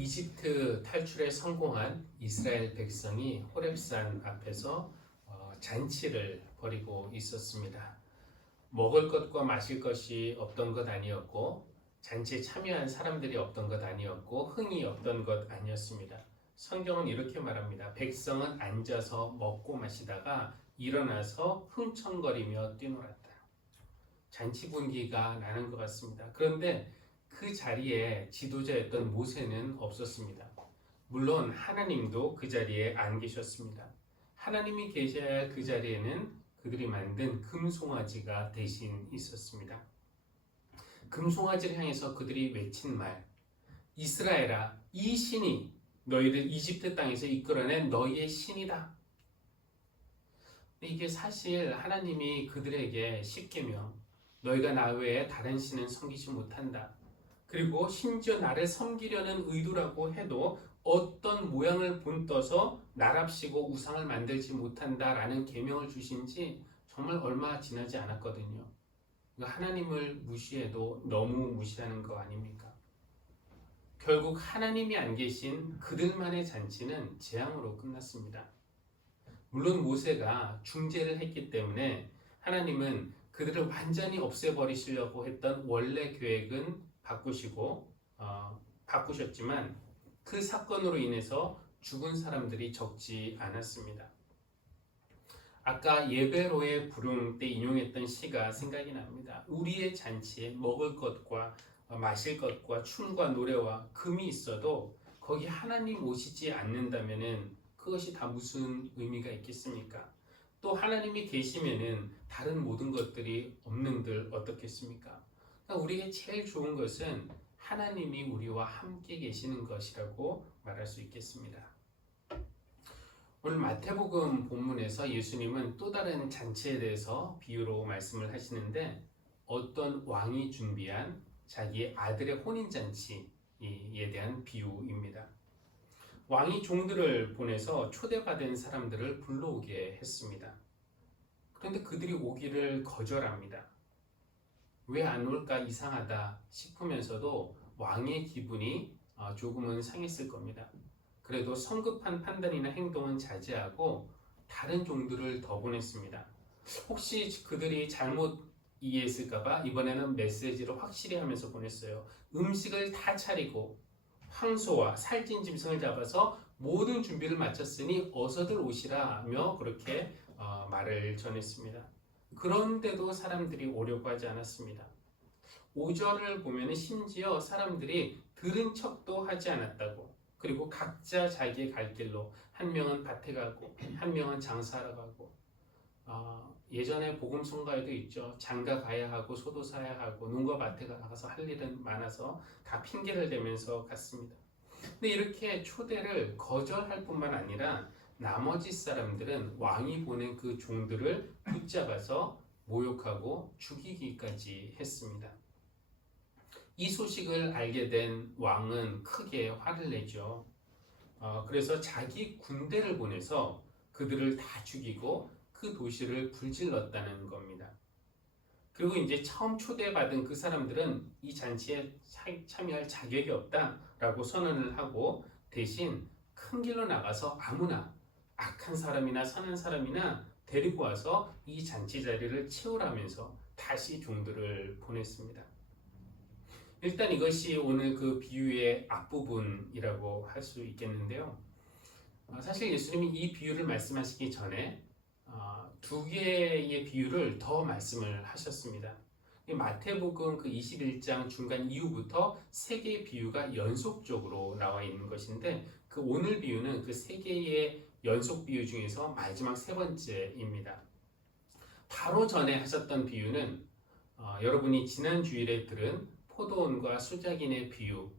이집트 탈출에 성공한 이스라엘 백성이 호렙산 앞에서 잔치를 벌이고 있었습니다. 먹을 것과 마실 것이 없던 것 아니었고, 잔치에 참여한 사람들이 없던 것 아니었고, 흥이 없던 것 아니었습니다. 성경은 이렇게 말합니다. 백성은 앉아서 먹고 마시다가 일어나서 흥청거리며 뛰놀았다. 잔치 분위기가 나는 것 같습니다. 그런데 그 자리에 지도자였던 모세는 없었습니다. 물론 하나님도 그 자리에 안 계셨습니다. 하나님이 계셔야 할 그 자리에는 그들이 만든 금송아지가 대신 있었습니다. 금송아지를 향해서 그들이 외친 말, 이스라엘아, 이 신이 너희를 이집트 땅에서 이끌어낸 너희의 신이다. 이게 사실 하나님이 그들에게 십계명, 너희가 나 외에 다른 신은 섬기지 못한다. 그리고 심지어 나를 섬기려는 의도라고 해도 어떤 모양을 본떠서 나랍시고 우상을 만들지 못한다라는 계명을 주신 지 정말 얼마 지나지 않았거든요. 하나님을 무시해도 너무 무시하는 거 아닙니까? 결국 하나님이 안 계신 그들만의 잔치는 재앙으로 끝났습니다. 물론 모세가 중재를 했기 때문에 하나님은 그들을 완전히 없애버리시려고 했던 원래 계획은 바꾸셨지만 그 사건으로 인해서 죽은 사람들이 적지 않았습니다. 아까 예배로의 부름 때 인용했던 시가 생각이 납니다. 우리의 잔치에 먹을 것과 마실 것과 춤과 노래와 금이 있어도 거기 하나님 오시지 않는다면은 그것이 다 무슨 의미가 있겠습니까? 또 하나님이 계시면은 다른 모든 것들이 없는들 어떻겠습니까? 그러니까 우리에게 제일 좋은 것은 하나님이 우리와 함께 계시는 것이라고 말할 수 있겠습니다. 오늘 마태복음 본문에서 예수님은 또 다른 잔치에 대해서 비유로 말씀을 하시는데 어떤 왕이 준비한 자기의 아들의 혼인잔치에 대한 비유입니다. 왕이 종들을 보내서 초대받은 사람들을 불러오게 했습니다. 그런데 그들이 오기를 거절합니다. 왜 안 올까 이상하다 싶으면서도 왕의 기분이 조금은 상했을 겁니다. 그래도 성급한 판단이나 행동은 자제하고 다른 종들을 더 보냈습니다. 혹시 그들이 잘못 이해했을까봐 이번에는 메시지를 확실히 하면서 보냈어요. 음식을 다 차리고 황소와 살찐 짐승을 잡아서 모든 준비를 마쳤으니 어서들 오시라며 그렇게 말을 전했습니다. 그런데도 사람들이 오려고 하지 않았습니다. 5절을 보면 심지어 사람들이 들은 척도 하지 않았다고, 그리고 각자 자기의 갈 길로, 한 명은 밭에 가고 한 명은 장사하러 가고, 예전에 복음 성가에도 있죠. 장가 가야 하고 소도 사야 하고 농가 밭에 가서 할 일은 많아서 다 핑계를 대면서 갔습니다. 근데 이렇게 초대를 거절할 뿐만 아니라 나머지 사람들은 왕이 보낸 그 종들을 붙잡아서 모욕하고 죽이기까지 했습니다. 이 소식을 알게 된 왕은 크게 화를 내죠. 그래서 자기 군대를 보내서 그들을 다 죽이고 그 도시를 불질렀다는 겁니다. 그리고 이제 처음 초대받은 그 사람들은 이 잔치에 참여할 자격이 없다라고 선언을 하고 대신 큰 길로 나가서 아무나 악한 사람이나 선한 사람이나 데리고 와서 이 잔치 자리를 채우라면서 다시 종들을 보냈습니다. 일단 이것이 오늘 그 비유의 앞부분이라고 할 수 있겠는데요. 사실 예수님이 이 비유를 말씀하시기 전에 두 개의 비유를 더 말씀을 하셨습니다. 마태복음 그 21장 중간 이후부터 세 개의 비유가 연속적으로 나와 있는 것인데 그 오늘 비유는 그 세 개의 연속 비유 중에서 마지막 세 번째입니다. 바로 전에 하셨던 비유는 여러분이 지난 주일에 들은 포도원과 수작인의 비유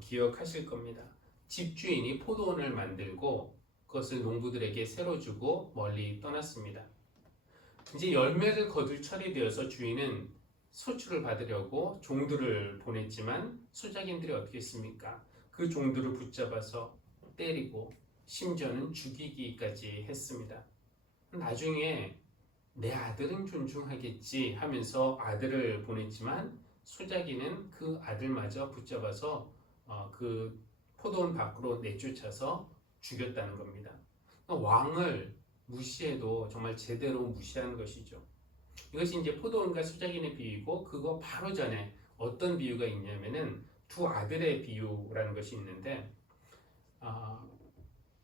기억하실 겁니다. 집주인이 포도원을 만들고 그것을 농부들에게 새로 주고 멀리 떠났습니다. 이제 열매를 거둘 철이 되어서 주인은 소출을 받으려고 종들을 보냈지만 수작인들이 어떻게 했습니까? 그 종들을 붙잡아서 때리고 심지어는 죽이기까지 했습니다. 나중에 내 아들은 존중하겠지 하면서 아들을 보냈지만 수작이는 그 아들마저 붙잡아서 그 포도원 밖으로 내쫓아서 죽였다는 겁니다. 그러니까 왕을 무시해도 정말 제대로 무시하는 것이죠. 이것이 이제 포도원과 수작인의 비유이고, 그거 바로 전에 어떤 비유가 있냐면은 두 아들의 비유라는 것이 있는데,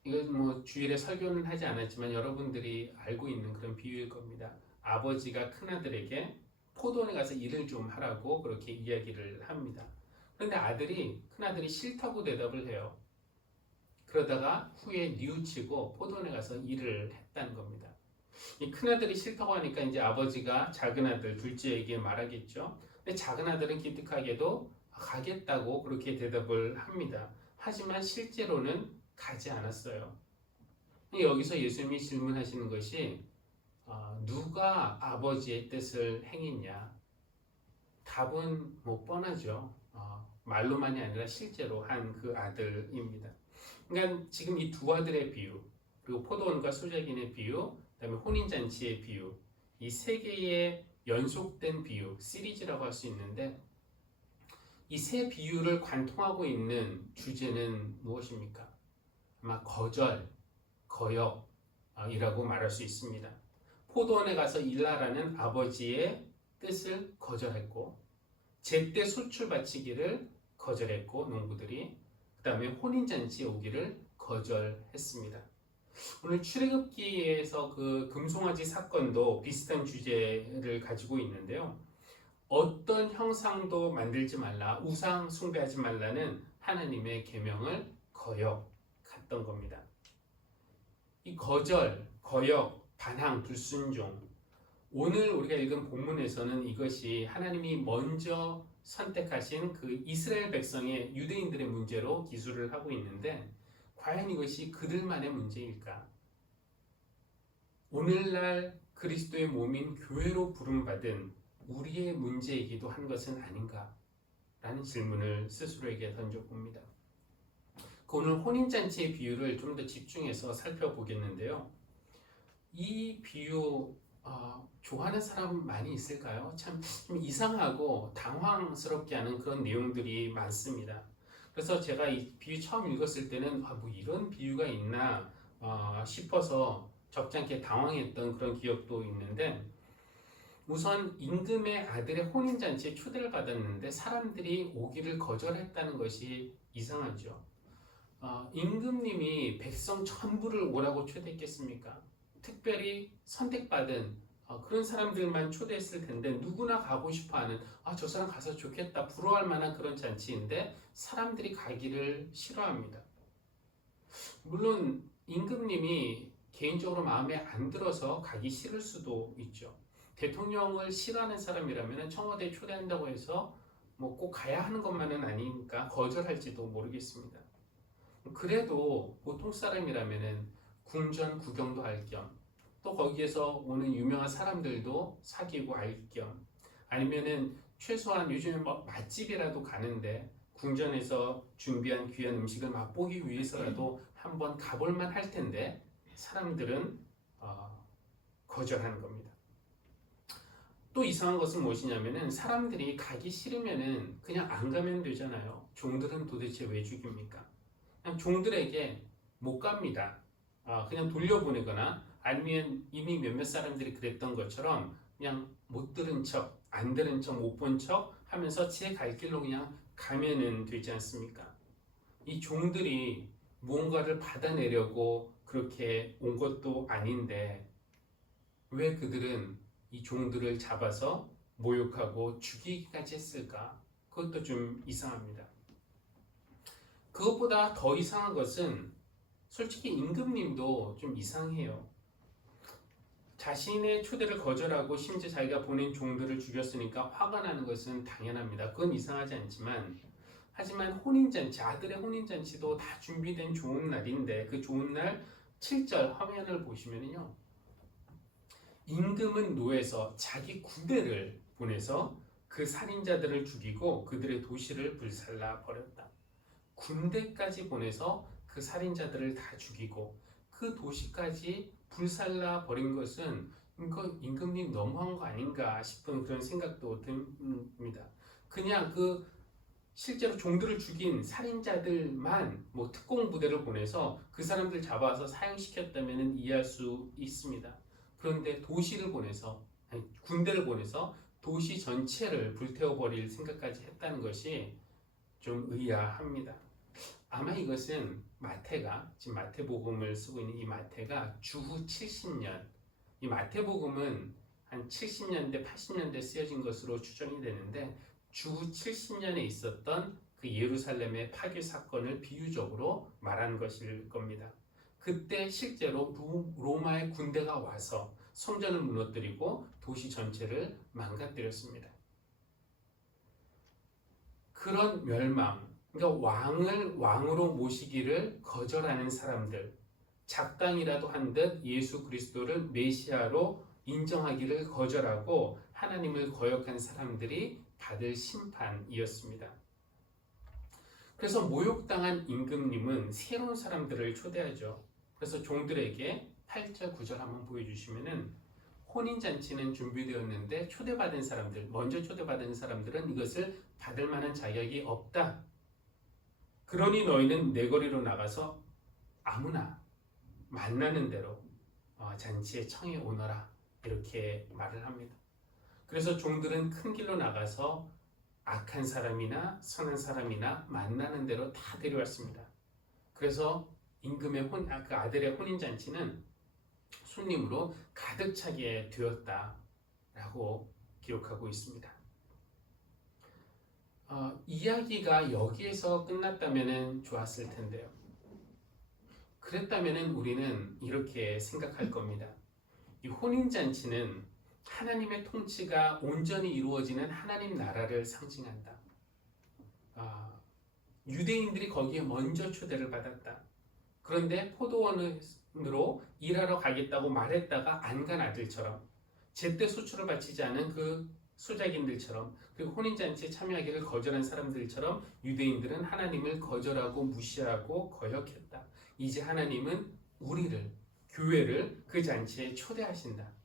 이건 뭐 주일에 설교는 하지 않았지만 여러분들이 알고 있는 그런 비유일 겁니다. 아버지가 큰아들에게 포도원에 가서 일을 좀 하라고 그렇게 이야기를 합니다. 그런데 큰아들이 싫다고 대답을 해요. 그러다가 후에 뉘우치고 포도원에 가서 일을 했다는 겁니다. 이 큰아들이 싫다고 하니까 이제 아버지가 작은아들, 둘째에게 말하겠죠. 근데 작은아들은 기특하게도 가겠다고 그렇게 대답을 합니다. 하지만 실제로는 가지 않았어요. 여기서 예수님이 질문하시는 것이 누가 아버지의 뜻을 행했냐? 답은 뭐 뻔하죠. 말로만이 아니라 실제로 한 그 아들입니다. 그러니까 지금 이 두 아들의 비유, 그리고 포도원과 수작인의 비유, 그다음에 혼인잔치의 비유, 이 세 개의 연속된 비유, 시리즈라고 할 수 있는데, 이 세 비유를 관통하고 있는 주제는 무엇입니까? 아마 거절, 거역이라고 말할 수 있습니다. 포도원에 가서 일하라는 아버지의 뜻을 거절했고, 제때 소출 바치기를 거절했고, 농부들이 그 다음에 혼인잔치에 오기를 거절했습니다. 오늘 출애굽기에서 그 금송아지 사건도 비슷한 주제를 가지고 있는데요. 어떤 형상도 만들지 말라, 우상 숭배하지 말라는 하나님의 계명을 거역했던 겁니다. 이 거절, 거역, 반항, 불순종, 오늘 우리가 읽은 본문에서는 이것이 하나님이 먼저 선택하신 그 이스라엘 백성의 유대인들의 문제로 기술을 하고 있는데, 과연 이것이 그들만의 문제일까? 오늘날 그리스도의 몸인 교회로 부름받은 우리의 문제이기도 한 것은 아닌가? 라는 질문을 스스로에게 던져봅니다. 오늘 혼인잔치의 비유를 좀 더 집중해서 살펴보겠는데요. 이 비유 좋아하는 사람 많이 있을까요? 참 좀 이상하고 당황스럽게 하는 그런 내용들이 많습니다. 그래서 제가 이 비유 처음 읽었을 때는 뭐 이런 비유가 있나 싶어서 적잖게 당황했던 그런 기억도 있는데, 우선 임금의 아들의 혼인잔치에 초대를 받았는데 사람들이 오기를 거절했다는 것이 이상하죠. 임금님이 백성 전부를 오라고 초대했겠습니까? 특별히 선택받은 그런 사람들만 초대했을 텐데, 누구나 가고 싶어하는 저 사람 가서 좋겠다 부러워할 만한 그런 잔치인데 사람들이 가기를 싫어합니다. 물론 임금님이 개인적으로 마음에 안 들어서 가기 싫을 수도 있죠. 대통령을 싫어하는 사람이라면 청와대에 초대한다고 해서 뭐 꼭 가야 하는 것만은 아니니까 거절할지도 모르겠습니다. 그래도 보통 사람이라면 궁전 구경도 할 겸, 또 거기에서 오는 유명한 사람들도 사귀고 알 겸, 아니면은 최소한 요즘에 뭐 맛집이라도 가는데 궁전에서 준비한 귀한 음식을 맛보기 위해서라도 한번 가볼만 할 텐데 사람들은 거절하는 겁니다. 또 이상한 것은 무엇이냐면은 사람들이 가기 싫으면은 그냥 안 가면 되잖아요. 종들은 도대체 왜 죽입니까? 그냥 종들에게 못 갑니다. 그냥 돌려보내거나, 아니면 이미 몇몇 사람들이 그랬던 것처럼 그냥 못 들은 척, 안 들은 척, 못 본 척 하면서 제 갈 길로 그냥 가면은 되지 않습니까? 이 종들이 무언가를 받아내려고 그렇게 온 것도 아닌데 왜 그들은 이 종들을 잡아서 모욕하고 죽이기까지 했을까? 그것도 좀 이상합니다. 그것보다 더 이상한 것은 솔직히 임금님도 좀 이상해요. 자신의 초대를 거절하고 심지어 자기가 보낸 종들을 죽였으니까 화가 나는 것은 당연합니다. 그건 이상하지 않지만, 하지만 혼인잔치, 아들의 혼인잔치도 다 준비된 좋은 날인데, 그 좋은 날 7절 화면을 보시면요, 임금은 노에서 자기 군대를 보내서 그 살인자들을 죽이고 그들의 도시를 불살라 버렸다. 군대까지 보내서 그 살인자들을 다 죽이고 그 도시까지 불살라 버린 것은 임금님 너무한 거 아닌가 싶은 그런 생각도 듭니다. 그냥 그 실제로 종들을 죽인 살인자들만 뭐 특공 부대를 보내서 그 사람들 잡아서 사형시켰다면 이해할 수 있습니다. 그런데 도시를 보내서, 아니, 군대를 보내서 도시 전체를 불태워버릴 생각까지 했다는 것이 좀 의아합니다. 아마 이것은 마태가, 지금 마태복음을 쓰고 있는 이 마태가 주후 70년, 이 마태복음은 한 70년대, 80년대 쓰여진 것으로 추정이 되는데 주후 70년에 있었던 그 예루살렘의 파괴 사건을 비유적으로 말한 것일 겁니다. 그때 실제로 로마의 군대가 와서 성전을 무너뜨리고 도시 전체를 망가뜨렸습니다. 그런 멸망, 그러니까 왕을 왕으로 모시기를 거절하는 사람들, 작당이라도 한 듯 예수 그리스도를 메시아로 인정하기를 거절하고 하나님을 거역한 사람들이 받을 심판이었습니다. 그래서 모욕당한 임금님은 새로운 사람들을 초대하죠. 그래서 종들에게 8절 9절 한번 보여주시면은 혼인잔치는 준비되었는데 초대받은 사람들, 먼저 초대받은 사람들은 이것을 받을 만한 자격이 없다. 그러니 너희는 내거리로 나가서 아무나 만나는 대로 잔치에 청해 오너라, 이렇게 말을 합니다. 그래서 종들은 큰 길로 나가서 악한 사람이나 선한 사람이나 만나는 대로 다 데려왔습니다. 그래서 임금의 그 아들의 혼인잔치는 손님으로 가득 차게 되었다라고 기록하고 있습니다. 이야기가 여기에서 끝났다면 좋았을 텐데요. 그랬다면 우리는 이렇게 생각할 겁니다. 이 혼인잔치는 하나님의 통치가 온전히 이루어지는 하나님 나라를 상징한다. 유대인들이 거기에 먼저 초대를 받았다. 그런데 포도원으로 일하러 가겠다고 말했다가 안 간 아들처럼, 제때 소출을 바치지 않은 그 소작인들처럼, 그리고 혼인잔치에 참여하기를 거절한 사람들처럼 유대인들은 하나님을 거절하고 무시하고 거역했다. 이제 하나님은 우리를, 교회를 그 잔치에 초대하신다.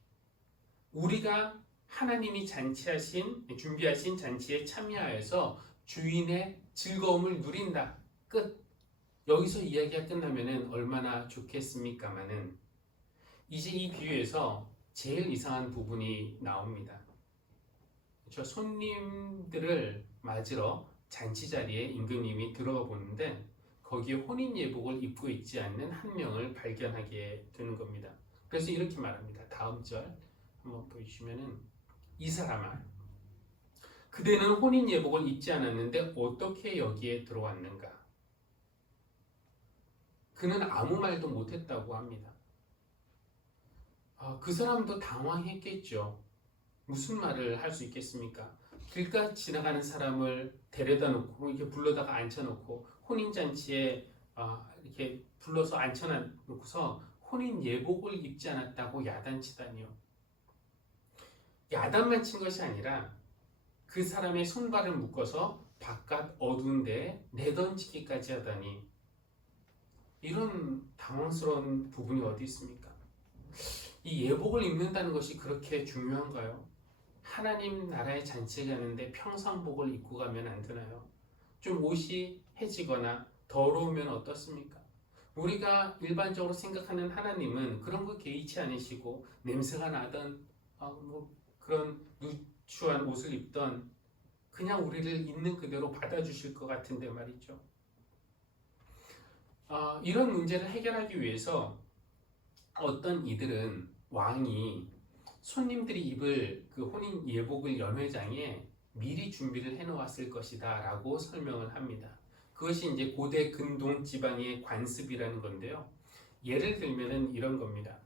우리가 하나님이 준비하신 잔치에 참여하여서 주인의 즐거움을 누린다. 끝. 여기서 이야기가 끝나면 얼마나 좋겠습니까마는 이제 이 비유에서 제일 이상한 부분이 나옵니다. 저 손님들을 맞으러 잔치 자리에 임금님이 들어가 보는데 거기에 혼인 예복을 입고 있지 않는 한 명을 발견하게 되는 겁니다. 그래서 이렇게 말합니다. 다음 절 한번 보여주시면은, 이 사람아, 그대는 혼인 예복을 입지 않았는데 어떻게 여기에 들어왔는가? 그는 아무 말도 못했다고 합니다. 그 사람도 당황했겠죠. 무슨 말을 할 수 있겠습니까? 길가 지나가는 사람을 데려다 놓고 이렇게 불러다가 앉혀놓고 혼인잔치에 이렇게 불러서 앉혀놓고서 혼인 예복을 입지 않았다고 야단치다니요. 야단만 친 것이 아니라 그 사람의 손발을 묶어서 바깥 어두운 데에 내던지기까지 하다니, 이런 당황스러운 부분이 어디 있습니까? 이 예복을 입는다는 것이 그렇게 중요한가요? 하나님 나라의 잔치에 가는데 평상복을 입고 가면 안 되나요? 좀 옷이 해지거나 더러우면 어떻습니까? 우리가 일반적으로 생각하는 하나님은 그런 거 개의치 않으시고 냄새가 나던 그런 누추한 옷을 입던 그냥 우리를 있는 그대로 받아주실 것 같은데 말이죠. 이런 문제를 해결하기 위해서 어떤 이들은 왕이 손님들이 입을 그 혼인 예복을 연회장에 미리 준비를 해놓았을 것이다 라고 설명을 합니다. 그것이 이제 고대 근동 지방의 관습이라는 건데요. 예를 들면은 이런 겁니다.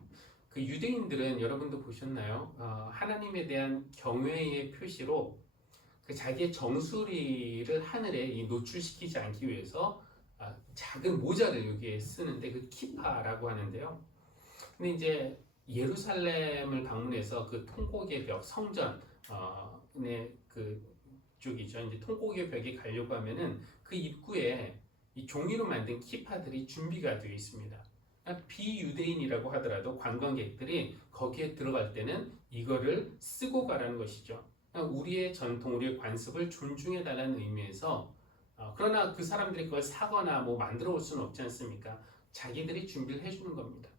그 유대인들은 여러분도 보셨나요? 하나님에 대한 경외의 표시로 그 자기의 정수리를 하늘에 노출시키지 않기 위해서 작은 모자를 여기에 쓰는데 그 키파라고 하는데요. 근데 이제 예루살렘을 방문해서 그 통곡의 벽, 성전의 그 쪽이죠. 이제 통곡의 벽에 가려고 하면은 그 입구에 이 종이로 만든 키파들이 준비가 되어 있습니다. 비유대인이라고 하더라도 관광객들이 거기에 들어갈 때는 이거를 쓰고 가라는 것이죠. 우리의 전통, 우리의 관습을 존중해달라는 의미에서 그러나 그 사람들이 그걸 사거나 뭐 만들어 올 수는 없지 않습니까? 자기들이 준비를 해주는 겁니다.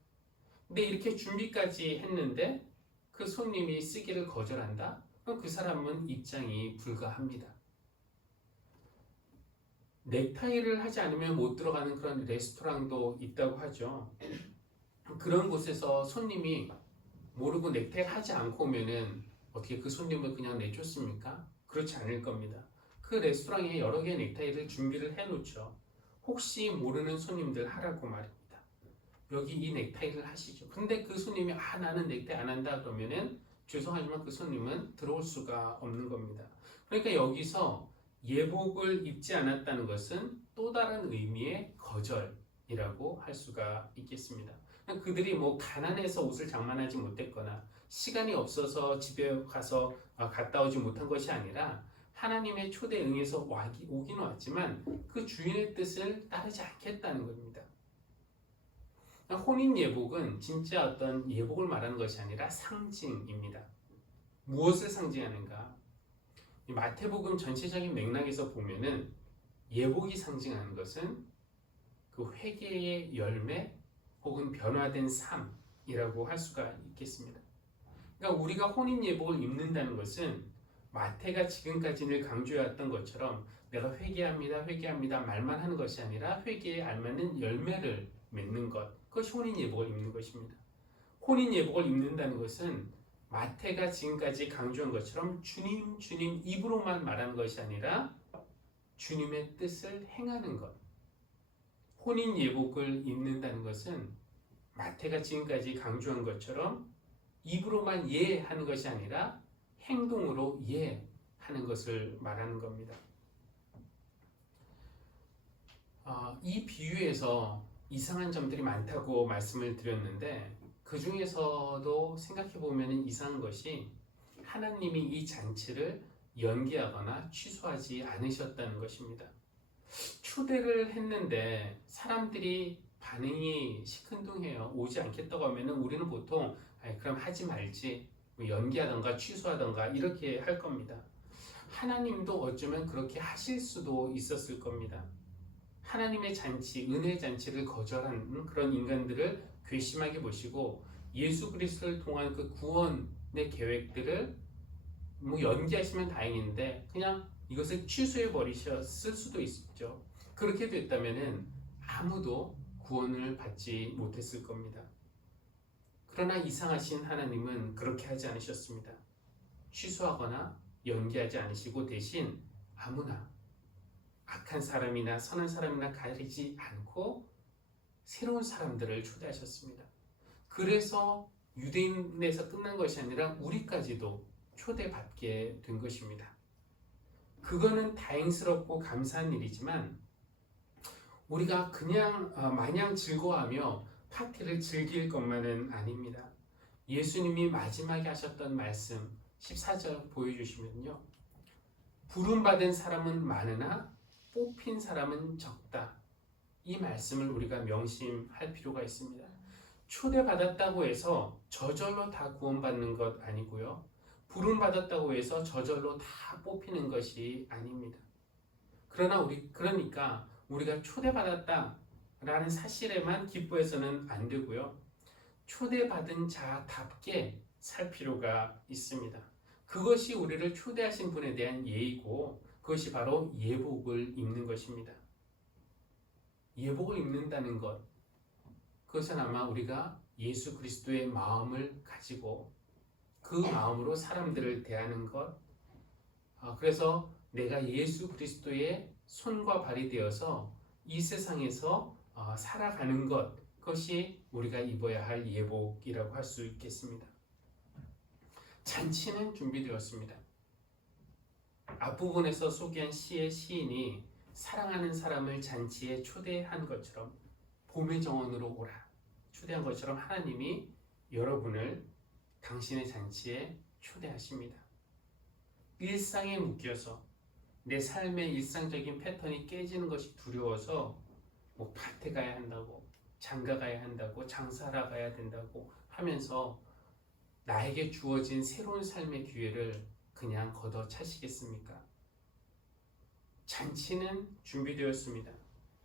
근데 이렇게 준비까지 했는데 그 손님이 쓰기를 거절한다? 그럼 그 사람은 입장이 불가합니다. 넥타이를 하지 않으면 못 들어가는 그런 레스토랑도 있다고 하죠. 그런 곳에서 손님이 모르고 넥타이를 하지 않고 오면은 어떻게 그 손님을 그냥 내쫓습니까? 그렇지 않을 겁니다. 그 레스토랑에 여러 개의 넥타이를 준비를 해놓죠. 혹시 모르는 손님들 하라고 말입니다. 여기 이 넥타이를 하시죠. 근데 그 손님이 나는 넥타이 안 한다 그러면은 죄송하지만 그 손님은 들어올 수가 없는 겁니다. 그러니까 여기서 예복을 입지 않았다는 것은 또 다른 의미의 거절이라고 할 수가 있겠습니다. 그들이 뭐 가난해서 옷을 장만하지 못했거나 시간이 없어서 집에 가서 갔다 오지 못한 것이 아니라 하나님의 초대에 응해서 오긴 왔지만 그 주인의 뜻을 따르지 않겠다는 겁니다. 혼인 예복은 진짜 어떤 예복을 말하는 것이 아니라 상징입니다. 무엇을 상징하는가? 마태복음 전체적인 맥락에서 보면은 예복이 상징하는 것은 그 회개의 열매 혹은 변화된 삶이라고 할 수가 있겠습니다. 그러니까 우리가 혼인 예복을 입는다는 것은 마태가 지금까지 늘 강조해왔던 것처럼 내가 회개합니다, 회개합니다 말만 하는 것이 아니라 회개에 알맞는 열매를 맺는 것, 그것이 혼인 예복을 입는 것입니다. 혼인 예복을 입는다는 것은 마태가 지금까지 강조한 것처럼 주님, 주님 입으로만 말하는 것이 아니라 주님의 뜻을 행하는 것. 혼인 예복을 입는다는 것은 마태가 지금까지 강조한 것처럼 입으로만 예 하는 것이 아니라 행동으로 예 하는 것을 말하는 겁니다. 이 비유에서 이상한 점들이 많다고 말씀을 드렸는데 그 중에서도 생각해 보면 이상한 것이 하나님이 이 잔치를 연기하거나 취소하지 않으셨다는 것입니다. 초대를 했는데 사람들이 반응이 시큰둥해요. 오지 않겠다고 하면 우리는 보통 그럼 하지 말지 연기하던가 취소하던가 이렇게 할 겁니다. 하나님도 어쩌면 그렇게 하실 수도 있었을 겁니다. 하나님의 잔치, 은혜의 잔치를 거절한 그런 인간들을 괘씸하게 보시고 예수 그리스도를 통한 그 구원의 계획들을 뭐 연기하시면 다행인데 그냥 이것을 취소해 버리셨을 수도 있죠. 그렇게 됐다면은 아무도 구원을 받지 못했을 겁니다. 그러나 이상하신 하나님은 그렇게 하지 않으셨습니다. 취소하거나 연기하지 않으시고 대신 아무나 악한 사람이나 선한 사람이나 가리지 않고 새로운 사람들을 초대하셨습니다. 그래서 유대인에서 끝난 것이 아니라 우리까지도 초대받게 된 것입니다. 그거는 다행스럽고 감사한 일이지만 우리가 그냥 마냥 즐거워하며 파티를 즐길 것만은 아닙니다. 예수님이 마지막에 하셨던 말씀 14절 보여주시면요. 부름받은 사람은 많으나 뽑힌 사람은 적다. 이 말씀을 우리가 명심할 필요가 있습니다. 초대받았다고 해서 저절로 다 구원받는 것 아니고요. 부름받았다고 해서 저절로 다 뽑히는 것이 아닙니다. 그러니까 우리가 초대받았다라는 사실에만 기뻐해서는 안 되고요. 초대받은 자답게 살 필요가 있습니다. 그것이 우리를 초대하신 분에 대한 예의고 그것이 바로 예복을 입는 것입니다. 예복을 입는다는 것, 그것은 아마 우리가 예수 그리스도의 마음을 가지고 그 마음으로 사람들을 대하는 것, 그래서 내가 예수 그리스도의 손과 발이 되어서 이 세상에서 살아가는 것, 그것이 우리가 입어야 할 예복이라고 할 수 있겠습니다. 잔치는 준비되었습니다. 앞부분에서 소개한 시의 시인이 사랑하는 사람을 잔치에 초대한 것처럼 봄의 정원으로 오라 초대한 것처럼 하나님이 여러분을 당신의 잔치에 초대하십니다. 일상에 묶여서 내 삶의 일상적인 패턴이 깨지는 것이 두려워서 뭐 밭에 가야 한다고 장가 가야 한다고 장사하러 가야 된다고 하면서 나에게 주어진 새로운 삶의 기회를 그냥 걷어차시겠습니까? 잔치는 준비되었습니다.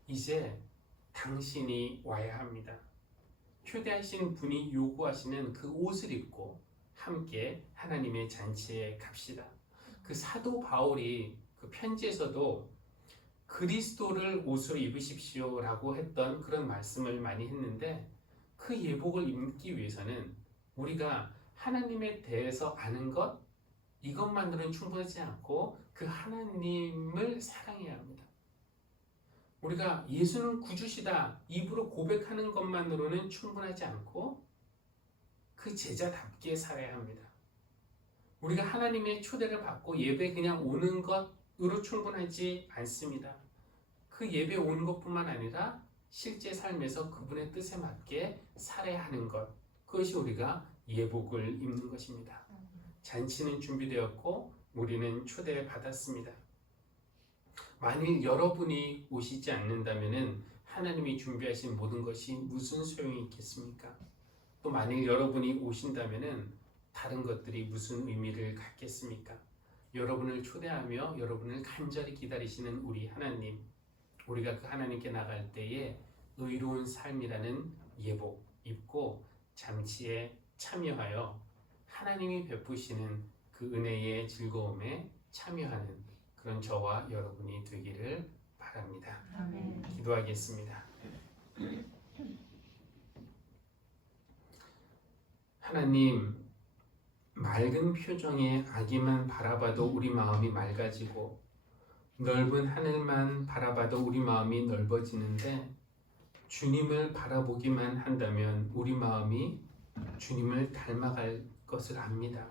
이제 당신이 와야 합니다. 초대하신 분이 요구하시는 그 옷을 입고 함께 하나님의 잔치에 갑시다. 그 사도 바울이 그 편지에서도 그리스도를 옷으로 입으십시오라고 했던 그런 말씀을 많이 했는데, 그 예복을 입기 위해서는 우리가 하나님에 대해서 아는 것, 이것만으로는 충분하지 않고 그 하나님을 사랑해야 합니다. 우리가 예수는 구주시다 입으로 고백하는 것만으로는 충분하지 않고 그 제자답게 살아야 합니다. 우리가 하나님의 초대를 받고 예배 그냥 오는 것으로 충분하지 않습니다. 그 예배 오는 것뿐만 아니라 실제 삶에서 그분의 뜻에 맞게 살아야 하는 것, 그것이 우리가 예복을 입는 것입니다. 잔치는 준비되었고 우리는 초대받았습니다. 만일 여러분이 오시지 않는다면 하나님이 준비하신 모든 것이 무슨 소용이 있겠습니까? 또 만일 여러분이 오신다면 다른 것들이 무슨 의미를 갖겠습니까? 여러분을 초대하며 여러분을 간절히 기다리시는 우리 하나님, 우리가 그 하나님께 나갈 때에 의로운 삶이라는 예복 입고 잔치에 참여하여 하나님이 베푸시는 그 은혜의 즐거움에 참여하는 그런 저와 여러분이 되기를 바랍니다. 아멘. 기도하겠습니다. 하나님, 맑은 표정의 아기만 바라봐도 우리 마음이 맑아지고 넓은 하늘만 바라봐도 우리 마음이 넓어지는데, 주님을 바라보기만 한다면 우리 마음이 주님을 닮아갈 것을 압니다.